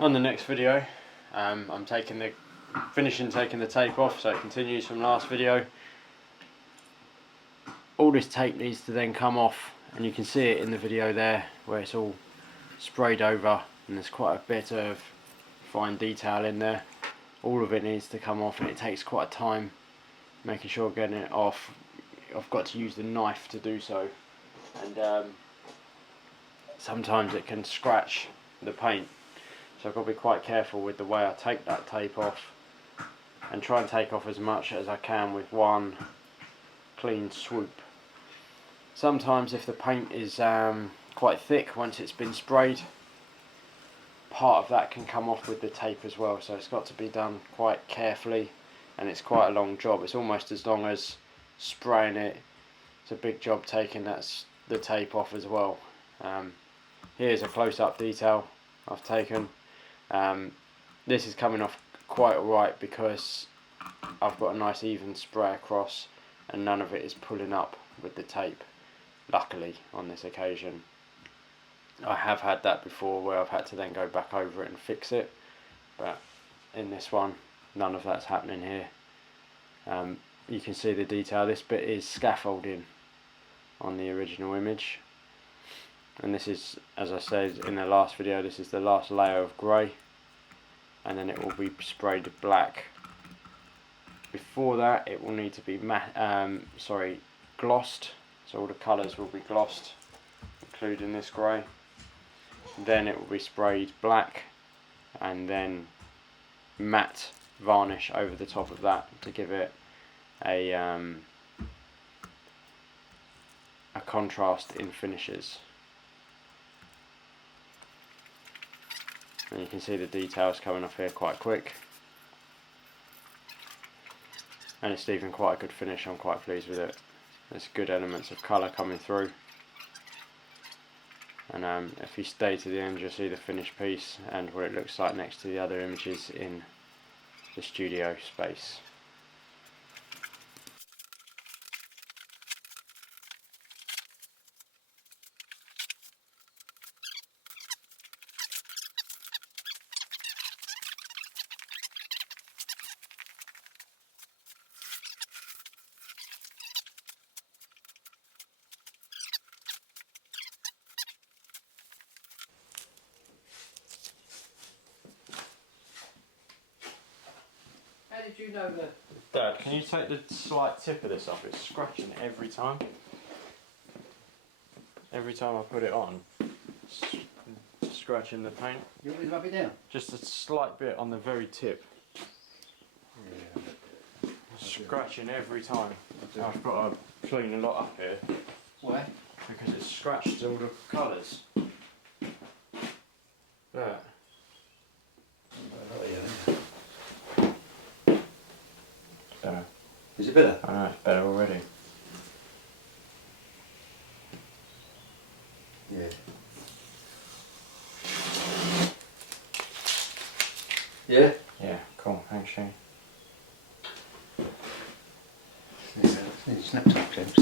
On the next video, I'm finishing taking the tape off, so it continues from last video. All this tape needs to then come off, and you can see it in the video there where it's all sprayed over and there's quite a bit of fine detail in there. All of it needs to come off, and it takes quite a time making sure getting it off. I've got to use the knife to do so, and sometimes it can scratch the paint, so I've got to be quite careful with the way I take that tape off, and try and take off as much as I can with one clean swoop. Sometimes if the paint is quite thick once it's been sprayed, part of that can come off with the tape as well, so it's got to be done quite carefully, and it's quite a long job. It's almost as long as spraying it. It's a big job taking the tape off as well. Here's a close-up detail I've taken. This is coming off quite alright because I've got a nice even spray across and none of it is pulling up with the tape, luckily, on this occasion. I have had that before where I've had to then go back over it and fix it, but in this one none of that's happening here. You can see the detail. This bit is scaffolding on the original image, and this is, as I said in the last video, this is the last layer of grey, and then it will be sprayed black. Before that it will need to be glossed, so all the colours will be glossed, including this grey. Then it will be sprayed black, and then matte varnish over the top of that to give it a contrast in finishes. And you can see the details coming off here quite quick, and it's even quite a good finish. I'm quite pleased with it. There's good elements of colour coming through, and if you stay to the end you'll see the finished piece and what it looks like next to the other images in the studio space. How did you know that? Dad, can you take the slight tip of this off? It's scratching every time. Every time I put it on, scratching the paint. You want me to rub it down? Just a slight bit on the very tip. Yeah. Scratching every time. I've got to clean a lot up here. Why? Because it's scratched all the colours. Look. Better. Is it better? I know, it's better already. Yeah. Yeah? Yeah, cool, thanks Shane. Snap top clamps.